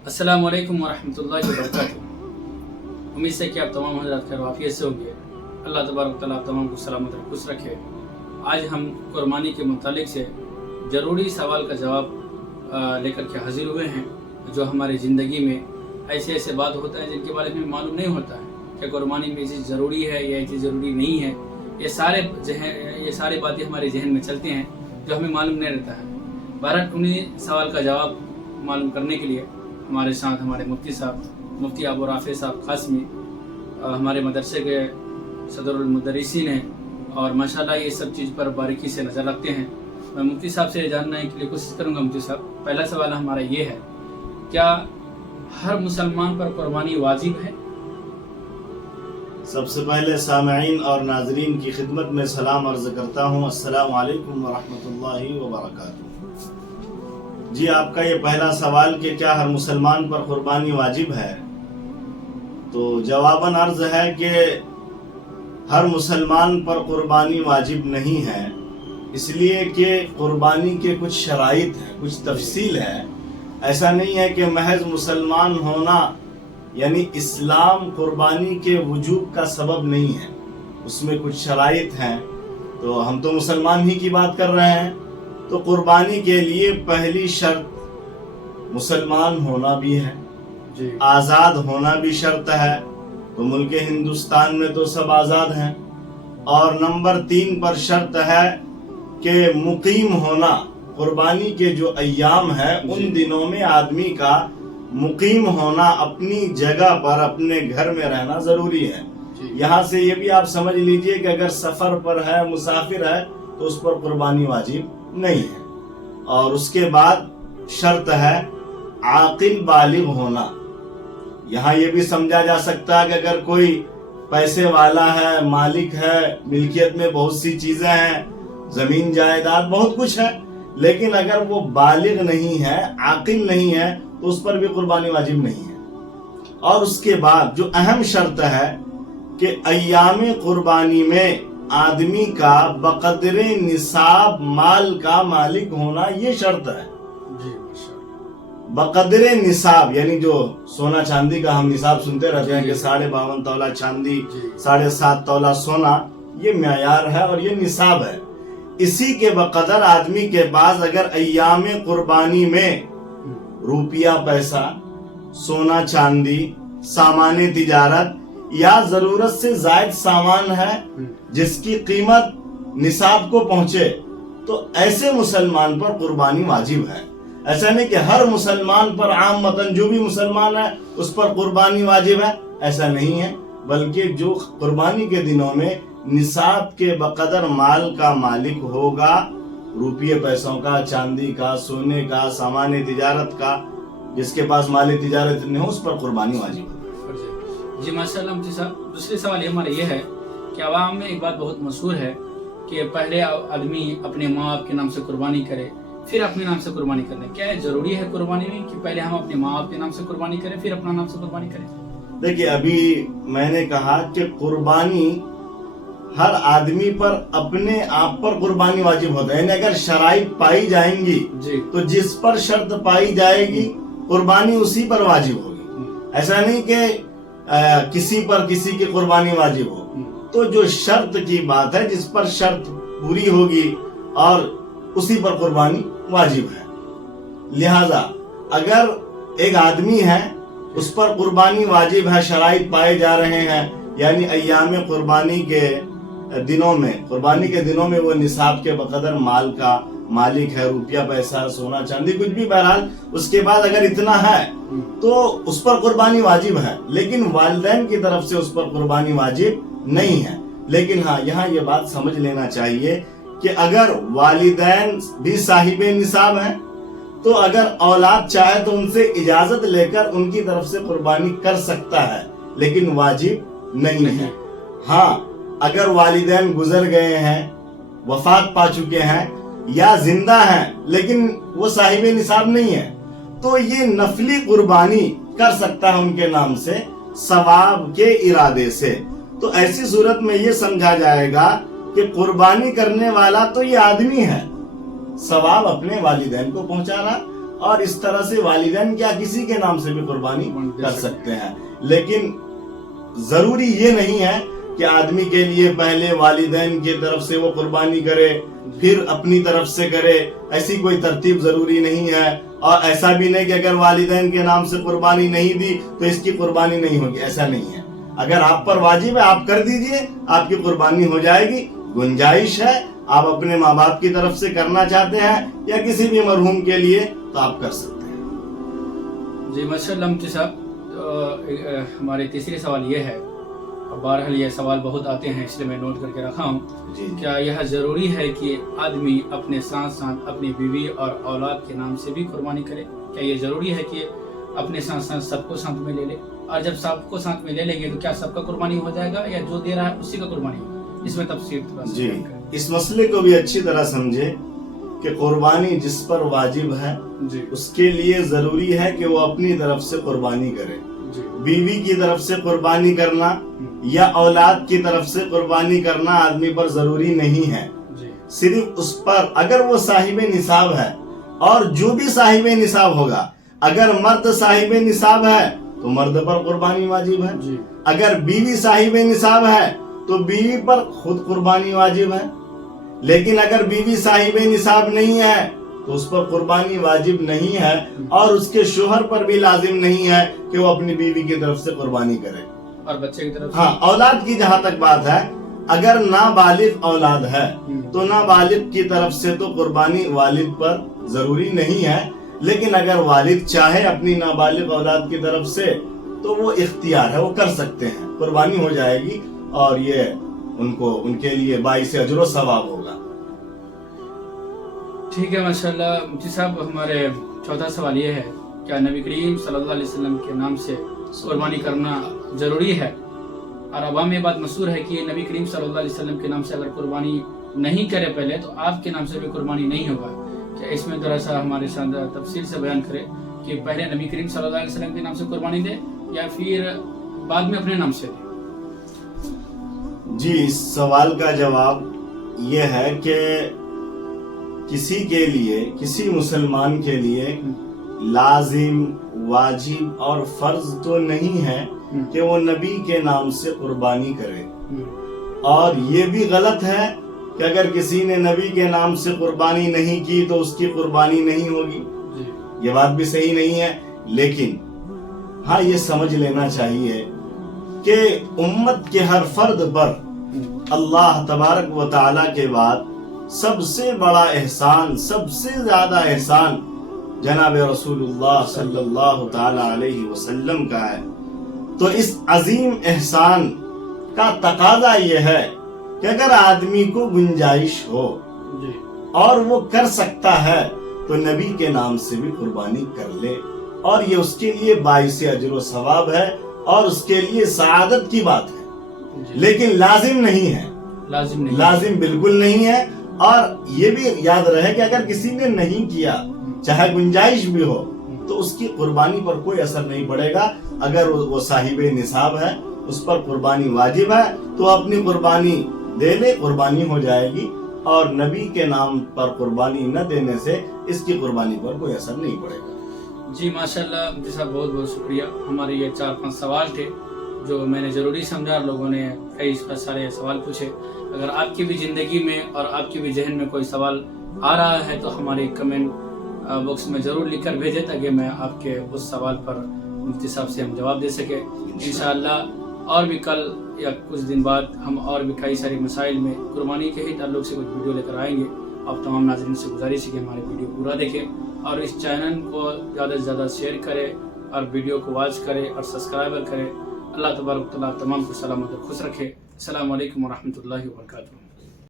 अस्सलाम वालेकुम वरहमतुल्लाहि वबरकातुहू। उम्मीद है कि आप तमाम हज़रात खैर वाफ़ियत से होंगे। अल्लाह तबारक तआला आप तमाम को सलामत और खुश रखे। आज हम कुर्बानी के मुतालिक से ज़रूरी सवाल का जवाब लेकर के हाजिर हुए हैं, जो हमारे ज़िंदगी में ऐसे ऐसे बात होता है जिनके बारे में मालूम नहीं होता है कि कुर्बानी में ये चीज़ ज़रूरी है या ये चीज़ ज़रूरी नहीं है। ये सारे बातें हमारे जहन में चलते हैं जो हमें मालूम नहीं रहता है। बहरहाल उन्हीं सवाल का जवाब मालूम करने के लिए हमारे साथ हमारे मुफ्ती साहब, मुफ्ती अबू राफे साहब कासमी, हमारे मदरसे के सदरुल मुदर्रिसीन हैं और माशाल्लाह ये सब चीज़ पर बारीकी से नज़र रखते हैं। मैं मुफ्ती साहब से जानने के लिए कोशिश करूँगा। मुफ्ती साहब, पहला सवाल हमारा ये है, क्या हर मुसलमान पर कुर्बानी वाजिब है? सबसे पहले सामईन और नाजरीन की खिदमत में सलाम अर्ज करता हूँ, अस्सलामु अलैकुम वरहमतुल्लाहि वबरकातुहू। जी, आपका ये पहला सवाल कि क्या हर मुसलमान पर कुर्बानी वाजिब है, तो जवाबन अर्ज है कि हर मुसलमान पर कुर्बानी वाजिब नहीं है, इसलिए कि कुर्बानी के कुछ शराइत हैं, कुछ तफसील है। ऐसा नहीं है कि महज मुसलमान होना यानी इस्लाम कुर्बानी के वजूब का सबब नहीं है, उसमें कुछ शराइत हैं। तो हम तो मुसलमान ही की बात कर रहे हैं, तो कुर्बानी के लिए पहली शर्त मुसलमान होना भी है, आज़ाद होना भी शर्त है। तो मुल्क हिंदुस्तान में तो सब आज़ाद हैं। और नंबर 3 पर शर्त है कि मुकीम होना, कुर्बानी के जो अय्याम है उन दिनों में आदमी का मुकीम होना, अपनी जगह पर अपने घर में रहना जरूरी है। यहाँ से ये भी आप समझ लीजिए कि अगर सफर पर है, मुसाफिर है, तो उस पर कुर्बानी वाजिब नहीं है। और उसके बाद शर्त है आकिल बालिग होना। यहाँ ये भी समझा जा सकता है कि अगर कोई पैसे वाला है, मालिक है, मिल्कियत में बहुत सी चीजें हैं, जमीन जायदाद बहुत कुछ है, लेकिन अगर वो बालिग नहीं है, आकिल नहीं है, तो उस पर भी कुर्बानी वाजिब नहीं है। और उसके बाद जो अहम शर्त है कि अय्याम कुर्बानी में आदमी का बकदरे निसाब माल का मालिक होना, ये शर्त है। बकदरे निसाब यानी जो सोना चांदी का हम निसाब सुनते रहते हैं कि 52.5 तोला चांदी, 7.5 तोला सोना, ये म्यार है और ये निसाब है। इसी के बकदर आदमी के पास अगर अय्याम कुर्बानी में रुपया पैसा, सोना चांदी, सामान तिजारत या जरूरत से जायद सामान है जिसकी कीमत निसाब को पहुंचे, तो ऐसे मुसलमान पर कुर्बानी वाजिब है। ऐसा नहीं कि हर मुसलमान पर आमतन जो भी मुसलमान है उस पर कुर्बानी वाजिब है, ऐसा नहीं है। बल्कि जो कुर्बानी के दिनों में निसाब के बकदर माल का मालिक होगा, रुपये पैसों का, चांदी का, सोने का, सामान तिजारत का, जिसके पास माल तिजारत नहीं हो उस पर कुर्बानी वाजिब है। जी माशाल्लाह मुफ्ती साहब, दूसरे सवाल हमारा ये है कि आवाम में एक बात बहुत मशहूर है कि पहले आदमी अपने माँ बाप के नाम से कुर्बानी करे, फिर अपने नाम से कुर्बानी करने। क्या है जरूरी है कुर्बानी में कि पहले हम अपने माँ बाप के नाम से कुर्बानी करें फिर अपना नाम से कुर्बानी करें? देखिए, अभी मैंने कहा कि कुर्बानी हर आदमी पर अपने आप पर कुर्बानी वाजिब होता है, यानी अगर शराइत पाई जाएंगी तो जिस पर शर्त पाई जाएगी कुर्बानी उसी पर वाजिब होगी। ऐसा नहीं कि किसी पर किसी की कुर्बानी वाजिब हो। तो जो शर्त की बात है, जिस पर शर्त पूरी होगी और उसी पर कुर्बानी वाजिब है। लिहाजा अगर एक आदमी है उस पर कुर्बानी वाजिब है, शराइत पाए जा रहे हैं, यानी अय्याम कुर्बानी के दिनों में, कुर्बानी के दिनों में वो निसाब के बकदर माल का मालिक है, रुपया पैसा, सोना चांदी, कुछ भी, बहरहाल उसके बाद अगर इतना है तो उस पर कुर्बानी वाजिब है, लेकिन वालिदैन की तरफ से उस पर कुर्बानी वाजिब नहीं है। लेकिन हाँ, यहाँ ये बात समझ लेना चाहिए कि अगर वालिदैन भी साहिबे निसाब हैं, तो अगर औलाद चाहे तो उनसे इजाजत लेकर उनकी तरफ से कुर्बानी कर सकता है, लेकिन वाजिब नहीं है। हाँ, अगर वालिदैन गुजर गए हैं, वफात पा चुके हैं, या जिंदा हैं लेकिन वो साहिबे निसाब नहीं है, तो ये नफली कुर्बानी कर सकता है उनके नाम से सवाब के इरादे से। तो ऐसी सूरत में ये समझा जाएगा कि कुर्बानी करने वाला तो ये आदमी है, सवाब अपने वालिदैन को पहुंचा रहा, اور اس طرح سے والدین کیا کسی کے نام سے بھی قربانی کر سکتے ہیں، لیکن ضروری یہ نہیں ہے کہ آدمی کے لیے پہلے والدین کی طرف سے وہ قربانی کرے پھر اپنی طرف سے کرے، ایسی کوئی ترتیب ضروری نہیں ہے، اور ایسا بھی نہیں کہ اگر والدین کے نام سے قربانی نہیں دی تو اس کی قربانی نہیں ہوگی، ایسا نہیں ہے۔ اگر آپ پر واجب ہے آپ کر دیجئے، آپ کی قربانی ہو جائے گی۔ گنجائش ہے آپ اپنے ماں باپ کی طرف سے کرنا چاہتے ہیں یا کسی بھی مرحوم کے لیے تو آپ کر سکتے ہیں۔ جی ماشاءاللہ مفتی صاحب، ہمارے تیسرے سوال یہ ہے، بہرحال یہ سوال بہت آتے ہیں اس لیے میں نوٹ کر کے رکھا ہوں، کیا یہ ضروری ہے کہ آدمی اپنے ساتھ ساتھ اپنی بیوی اور اولاد کے نام سے بھی قربانی کرے؟ کیا یہ ضروری ہے کہ اپنے ساتھ ساتھ سب کو ساتھ میں لے لے؟ اور جب سب کو ساتھ میں لے لیں گے تو کیا سب کا قربانی ہو جائے گا یا جو دے رہا ہے اسی کا قربانی ہوگا؟ اس میں تفصیل تھوڑا سا جی، اس مسئلے کو بھی اچھی طرح سمجھے کہ قربانی جس پر واجب ہے اس کے لیے ضروری ہے کہ وہ اپنی طرف سے قربانی کرے۔ بیوی کی طرف سے قربانی کرنا یا اولاد کی طرف سے قربانی کرنا آدمی پر ضروری نہیں ہے، صرف اس پر اگر وہ صاحب نصاب ہے، اور جو بھی صاحب نصاب ہوگا، اگر مرد صاحب نصاب ہے تو مرد پر قربانی واجب ہے، اگر بیوی صاحب نصاب ہے تو بیوی پر خود قربانی واجب ہے، لیکن اگر بیوی صاحب نصاب نہیں ہے تو اس پر قربانی واجب نہیں ہے، اور اس کے شوہر پر بھی لازم نہیں ہے کہ وہ اپنی بیوی کی طرف سے قربانی کرے۔ اور بچے کی طرف ہاں، اولاد کی جہاں تک بات ہے، اگر نابالغ اولاد ہے تو نابالغ کی طرف سے تو قربانی والد پر ضروری نہیں ہے، لیکن اگر والد چاہے اپنی نابالغ اولاد کی طرف سے تو وہ اختیار ہے، وہ کر سکتے ہیں، قربانی ہو جائے گی اور یہ ان کے لیے باعث اجر و ثواب ہوگا۔ ٹھیک ہے ماشاءاللہ مفتی صاحب، ہمارے چوتھا سوال یہ ہے، کیا نبی کریم صلی اللہ علیہ وسلم کے نام سے قربانی کرنا ضروری ہے؟ اور عوام میں یہ بات مشہور ہے کہ نبی کریم صلی اللہ علیہ وسلم کے نام سے اگر قربانی نہیں کرے پہلے تو آپ کے نام سے بھی قربانی نہیں ہوگا۔ کیا اس میں ذرا سا ہمارے ساتھ تفصیل سے بیان کرے کہ پہلے نبی کریم صلی اللہ علیہ وسلم کے نام سے قربانی دے یا پھر بعد میں اپنے نام سے دے؟ جی، اس سوال کا جواب یہ ہے کہ کسی کے لیے، کسی مسلمان کے لیے لازم، واجب اور فرض تو نہیں ہے کہ وہ نبی کے نام سے قربانی کرے، اور یہ بھی غلط ہے کہ اگر کسی نے نبی کے نام سے قربانی نہیں کی تو اس کی قربانی نہیں ہوگی، یہ بات بھی صحیح نہیں ہے۔ لیکن ہاں، یہ سمجھ لینا چاہیے کہ امت کے ہر فرد پر اللہ تبارک و تعالی کے بعد سب سے بڑا احسان، سب سے زیادہ احسان جناب رسول اللہ صلی اللہ تعالی علیہ وسلم کا ہے۔ تو اس عظیم احسان کا تقاضا یہ ہے کہ اگر آدمی کو گنجائش ہو اور وہ کر سکتا ہے تو نبی کے نام سے بھی قربانی کر لے، اور یہ اس کے لیے باعث اجر و ثواب ہے اور اس کے لیے سعادت کی بات ہے، لیکن لازم نہیں ہے، لازم بالکل نہیں ہے۔ اور یہ بھی یاد رہے کہ اگر کسی نے نہیں کیا، چاہے گنجائش بھی ہو، تو اس کی قربانی پر کوئی اثر نہیں پڑے گا۔ اگر وہ صاحب نصاب ہے، اس پر قربانی واجب ہے تو اپنی قربانی دے لے، قربانی ہو جائے گی، اور نبی کے نام پر قربانی نہ دینے سے اس کی قربانی پر کوئی اثر نہیں پڑے گا۔ جی ماشاءاللہ مفتی صاحب، بہت بہت شکریہ۔ ہمارے یہ 4-5 سوال تھے جو میں نے ضروری سمجھا، لوگوں نے کئی سارے سوال پوچھے۔ اگر آپ کی بھی زندگی میں اور آپ کی بھی ذہن میں کوئی سوال آ رہا ہے تو ہمارے کمنٹ باکس میں ضرور لکھ کر بھیجیں تاکہ میں آپ کے اس سوال پر مفتی صاحب سے ہم جواب دے سکیں انشاءاللہ۔ اور بھی کل یا کچھ دن بعد ہم اور بھی کئی سارے مسائل میں قربانی کے ہی تعلق سے کچھ ویڈیو لے کر آئیں گے۔ آپ تمام ناظرین سے گزارش ہے کہ ہمارے ویڈیو پورا دیکھیں اور اس چینل کو زیادہ سے زیادہ شیئر کریں اور ویڈیو کو واچ کریں اور سبسکرائبر کریں۔ اللہ تبارک و تعالیٰ تمام کو سلامت اور خوش رکھے۔ السلام علیکم ورحمۃ اللہ وبرکاتہ۔